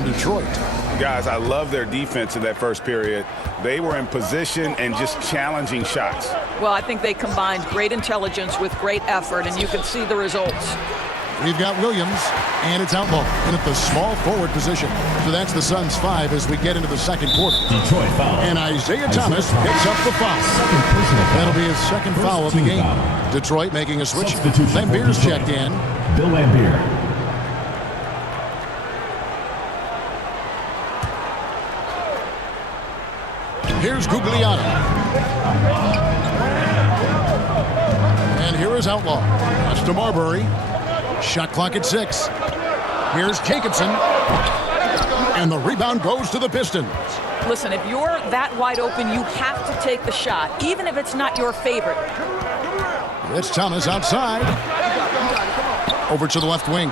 from Detroit. Guys, I love their defense in that first period. They were in position and just challenging shots. Well, I think they combined great intelligence with great effort, and you can see the results. We've got Williams, and it's Outlaw in at the small forward position. So that's the Suns 5 as we get into the second quarter. Detroit foul. And Isaiah Thomas picks up the foul. That'll be his second foul of the game. Detroit making a switch. Lambier's checked in. Bill Lambier. Here's Gugliotta. And here is Outlaw. Pass to Marbury. Shot clock at 6. Here's Jacobson. And the rebound goes to the Pistons. Listen, if you're that wide open, you have to take the shot, even if it's not your favorite. It's Thomas outside. Over to the left wing.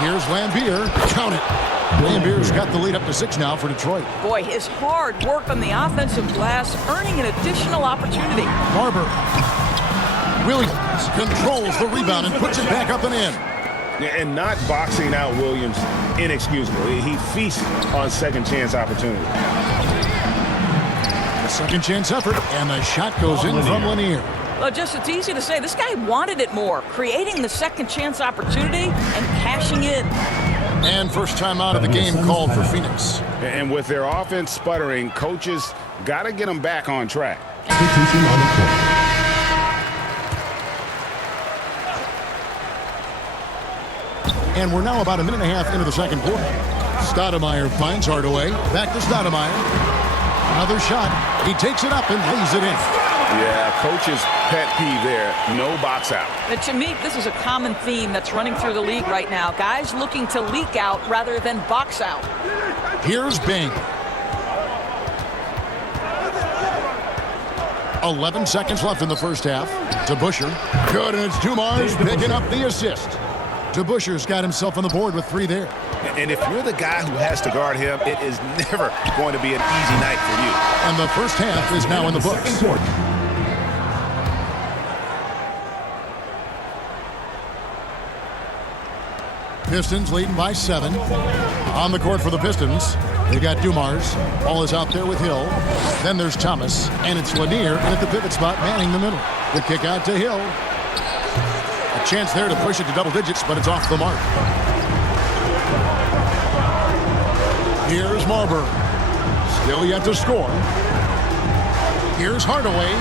Here's Lambier. Count it. Lambier's got the lead up to 6 now for Detroit. Boy, his hard work on the offensive glass earning an additional opportunity. Barber. Williams controls the rebound and puts it back up and in. And not boxing out Williams, inexcusable. He feasts on second chance opportunity. A second chance effort, and the shot goes in from Lanier. Well, just it's easy to say. This guy wanted it more, creating the second chance opportunity and cashing in. And first time out of the game called for Phoenix. And with their offense sputtering, coaches got to get them back on track. And we're now about a minute and a half into the second quarter. Stoudemire finds Hardaway. Back to Stoudemire. Another shot. He takes it up and lays it in. Yeah, coach's pet peeve there. No box out. But to me, this is a common theme that's running through the league right now. Guys looking to leak out rather than box out. Here's Bing. 11 seconds left in the first half. To Busher. Good, and it's Dumars picking up the assist. To Busher's got himself on the board with 3 there. And if you're the guy who has to guard him, it is never going to be an easy night for you. And the first half is now in the books. Pistons leading by 7. On the court for the Pistons, they got Dumars. Ball is out there with Hill. Then there's Thomas, and it's Lanier at the pivot spot, manning the middle. The kick out to Hill. A chance there to push it to double digits, but it's off the mark. Here's Marbury. Still yet to score. Here's Hardaway,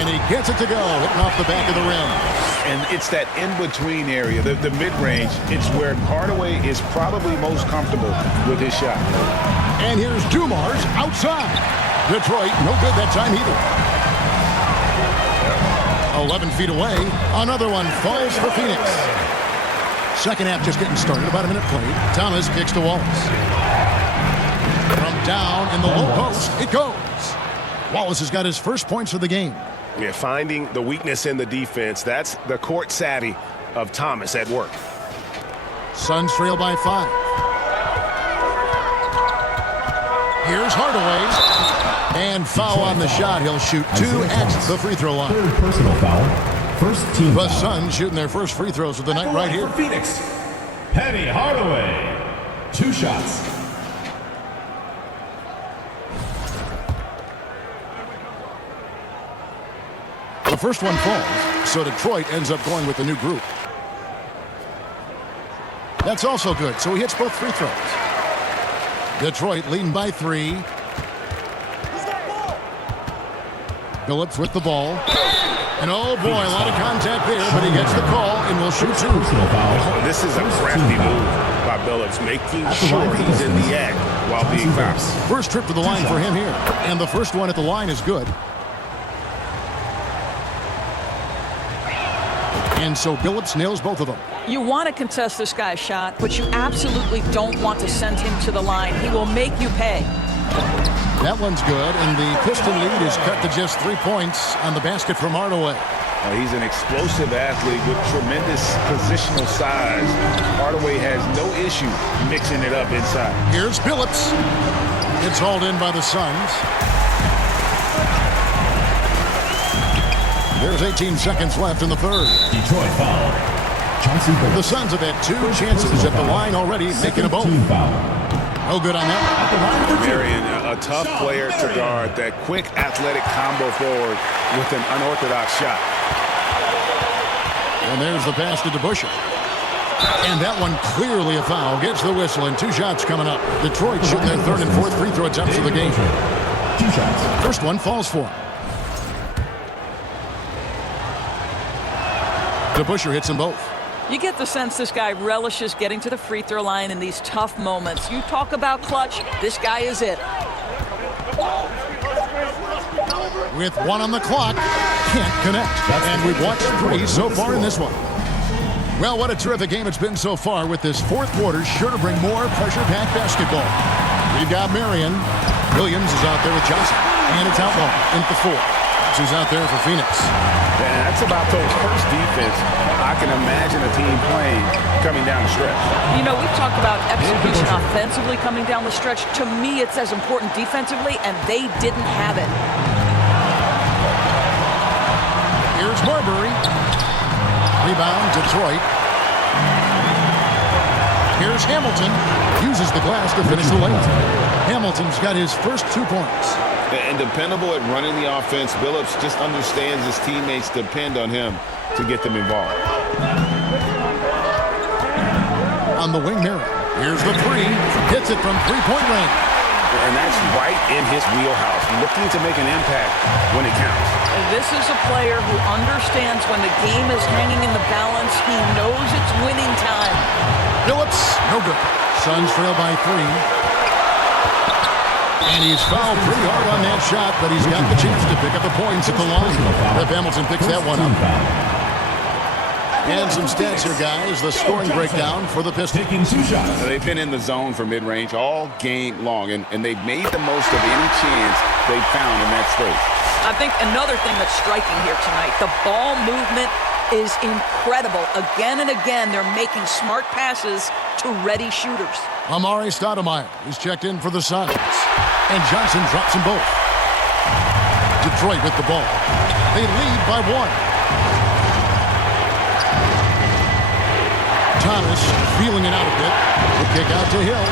and he gets it to go, hitting off the back of the rim. And it's that in-between area, the mid-range. It's where Hardaway is probably most comfortable with his shot. And here's Dumars outside. Detroit, no good that time either. 11 feet away. Another one falls for Phoenix. Second half just getting started. About a minute played. Thomas kicks to Wallace. From down in the low post, it goes. Wallace has got his first points of the game. Yeah, finding the weakness in the defense. That's the court savvy of Thomas at work. Suns trail by 5. Here's Hardaway. And foul on the shot. He'll shoot 2 at the free throw line. Third personal foul. First team The foul. Suns shooting their first free throws of the night right here. For Phoenix. Penny Hardaway. 2 shots. The first one falls, so Detroit ends up going with the new group. That's also good, so he hits both free throws. Detroit leading by 3. Phillips with the ball. And oh boy, a lot of contact there, but he gets the call and will shoot 2. Oh, this is a crafty move by Phillips, making sure he's in the act while being fouled. First trip to the line for him here, and the first one at the line is good. And so Phillips nails both of them. You want to contest this guy's shot, but you absolutely don't want to send him to the line. He will make you pay. That one's good, and the Piston lead is cut to just 3 points on the basket from Hardaway. He's an explosive athlete with tremendous positional size. Hardaway has no issue mixing it up inside. Here's Phillips. It's hauled in by the Suns. There's 18 seconds left in the third. Detroit foul. Chauncey The Billups. Suns have had 2 chances at the line already, making a both. Team foul. No good on that. At the line for two. Marion, a tough player to guard. That quick athletic combo forward with an unorthodox shot. And there's the pass to DeBusschere. And that one clearly a foul. Gets the whistle, and 2 shots coming up. Detroit shooting their 3rd and 4th free throw attempts of the game. 2 shots. First one falls for him. DeBusschere hits them both. You get the sense this guy relishes getting to the free throw line in these tough moments. You talk about clutch, this guy is it. With 1 on the clock, can't connect. And we've watched 3 so far in this one. Well, what a terrific game it's been so far, with this 4th quarter sure to bring more pressure-packed basketball. We've got Marion. Williams is out there with Johnson. And it's Outlaw into 4. Who's out there for Phoenix. Yeah, that's about the worst defense I can imagine a team playing coming down the stretch. You know, we've talked about execution offensively coming down the stretch. To me, it's as important defensively, and they didn't have it. Here's Marbury. Rebound, Detroit. Here's Hamilton. Uses the glass to finish the lane. Hamilton's got his first 2 points. And dependable at running the offense. Billups just understands his teammates depend on him to get them involved. On the wing, Marion. Here's the 3. Hits it from 3-point range. And that's right in his wheelhouse. Looking to make an impact when it counts. This is a player who understands when the game is hanging in the balance. He knows it's winning time. Billups, no good. Suns trail by 3. And he's fouled pretty hard on that shot, but he's got the chance to pick up the points at the line. Rep Hamilton picks that one up. And some stats here, guys. The scoring breakdown for the Pistons. Taking 2 shots. They've been in the zone for mid-range all game long, and they've made the most of any chance they found in that space. I think another thing that's striking here tonight, the ball movement is incredible. Again and again, they're making smart passes to ready shooters. Amari Stoudemire is checked in for the Suns. And Johnson drops them both. Detroit with the ball. They lead by 1. Thomas feeling it out a bit. The kick out to Hill.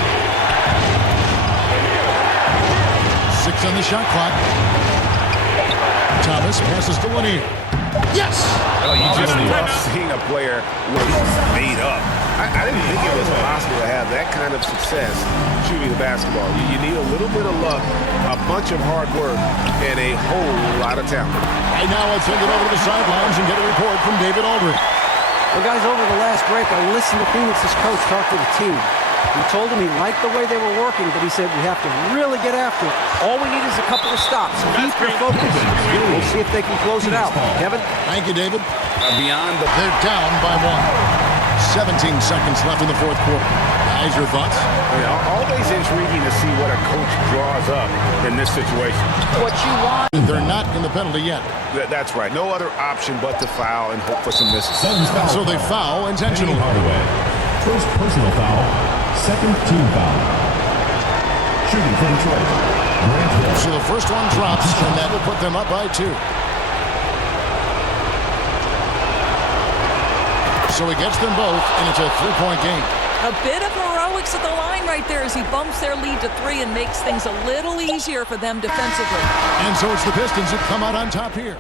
6 on the shot clock. Thomas passes to Lanier. Yes! Well, you just love seeing a player where he's made up. I didn't think it was possible to have that kind of success shooting the basketball. You need a little bit of luck, a bunch of hard work, and a whole lot of talent. Right now, let's send it over to the sidelines and get a report from David Aldridge. Well, guys, over the last break, I listened to Phoenix's coach talk to the team. He told him he liked the way they were working, but he said we have to really get after it. All we need is a couple of stops. Keep your focus. We'll see if they can close it out. Kevin? Thank you, David. Beyond the... They're down by 1. 17 seconds left in the 4th quarter. Guys, your thoughts? Always intriguing to see what a coach draws up in this situation. What you want. They're not in the penalty yet. That's right. No other option but to foul and hope for some misses. So they foul intentionally. Hardaway. First personal foul. Second team foul. Shooting for Detroit. Grant Hill. So the first one drops, and that will put them up by 2. So he gets them both, and it's a 3-point game. A bit of heroics at the line right there as he bumps their lead to 3 and makes things a little easier for them defensively. And so it's the Pistons who come out on top here.